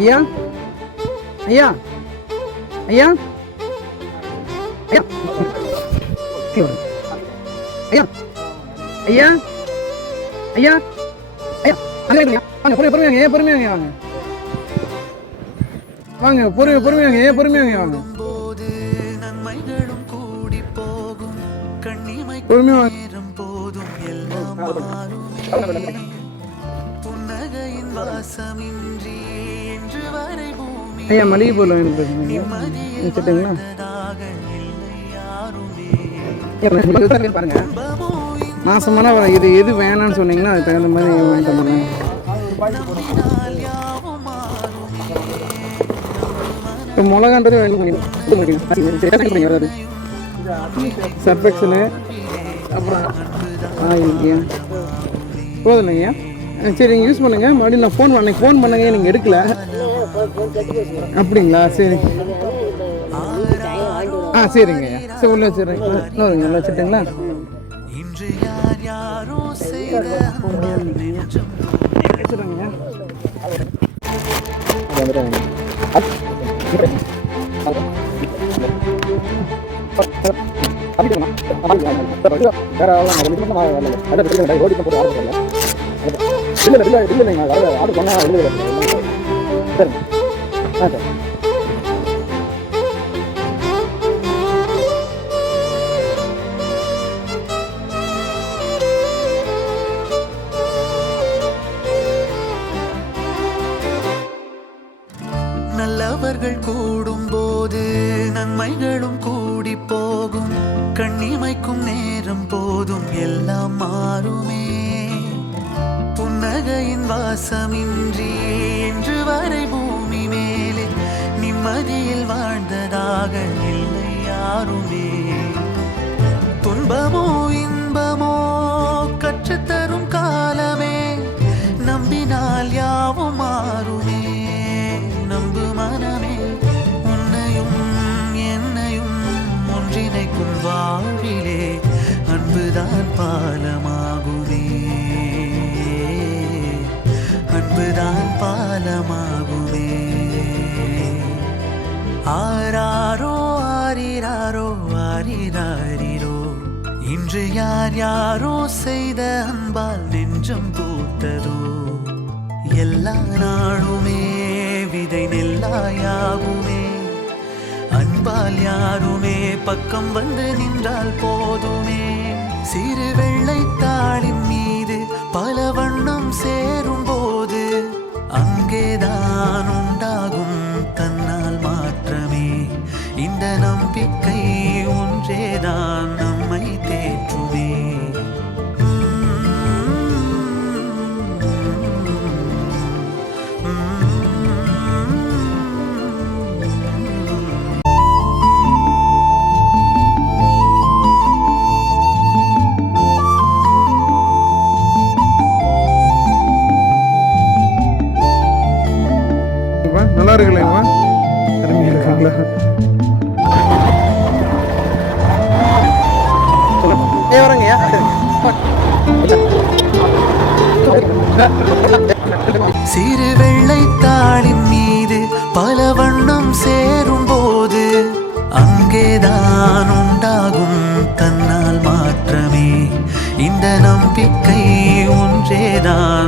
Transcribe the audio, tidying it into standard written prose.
ஐயா ஐயா ஐயா ஐயா ஐயா ஐயா ஐயா ஐயா வாங்க பொறுமையாங்க பொறுமையாங்க வாங்க பொறுமையாங்க பொறுமையாங்க வாங்க பொறுமையா ஐயா மளிகை பொருள் வச்சுட்டுங்களா பாருங்க மாசமான இது எது வேணான்னு சொன்னீங்கன்னா அதுக்கு தகுந்த மாதிரி வாங்கிட்டு வந்துடுங்க. இப்போ மிளகான்றது வராது சர்ஃபெக்சலு அப்புறம் ஆயில்லையா போதும் இல்லைங்கய்யா. சரி நீங்கள் யூஸ் பண்ணுங்கள். மறுபடியும் நான் ஃபோன் பண்ணுங்க நீங்கள் எடுக்கல அப்படிங்களா? சரி சரிங்கய்யா. சரி உள்ள வச்சுருங்க. இன்னொருங்க உள்ள வச்சுட்டுங்களா? நல்லவர்கள் கூடும் போது நன்மைகளும் கூடி போகும். கண்ணிமைக்கும் நேரம் போதும் எல்லாம் மாறுமே. புன்னகையின் வாசமின்றி இன்று வரை பூமி மேலே நிம்மதியில் வாழ்ந்ததாக இல்லை யாருமே. துன்பமோ இன்பமோ கற்றுத்தரும் காலமே. நம்பினால் யாவும் மாறுமே. நம்பு மனமே உன்னையும் என்னையும் ஒன்றிணைக்கும் வாழ்விலே அன்புதான் பாலமாகுமே. அன்புதான் பாலமாகுமே. ஆராரோ ஆரிராரோ ஆரிராரிரோ இன்று யார் யாரோ செய்த அன்பால் நெஞ்சம் பூத்ததோ. எல்லா நாளுமே விதை நெல்லாயாகுமே. அன்பால் யாருமே பக்கம் வந்து நின்றால் போதுமே. சிறு வெள்ளைத்தாளின் மீது பல வண்ணம் சேரும் போது அங்கேதான் உண்டாகும் தன்னால் மாற்றமே. இந்த நம்பிக்கை ஒன்றேதான் நம்மை தேற்றுமே. நல்லா இருக்குல்லங்கம்மா? அருமையாக இருக்குங்களா? வரங்கய்யா. சிறு வெள்ளைத்தாளின் மீது பல வண்ணம் சேரும் போது அங்கேதான் உண்டாகும் தன்னால் மாற்றமே. இந்த நம்பிக்கை ஒன்றேதான்